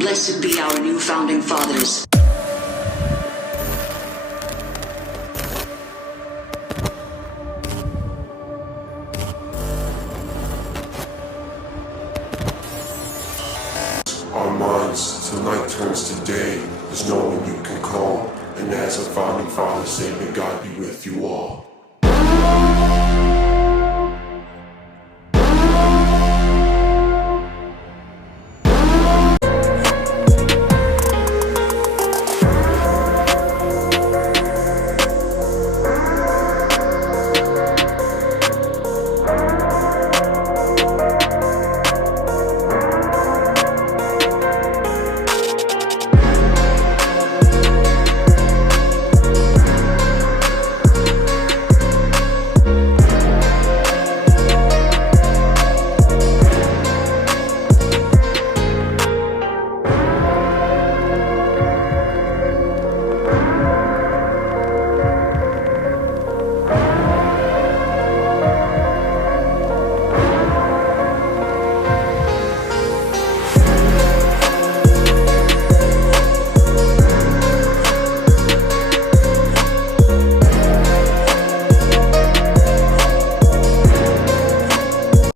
Blessed be our new founding fathers. Our minds till night turns to day. There's no one you can call. And as a founding father say, may God be with you all.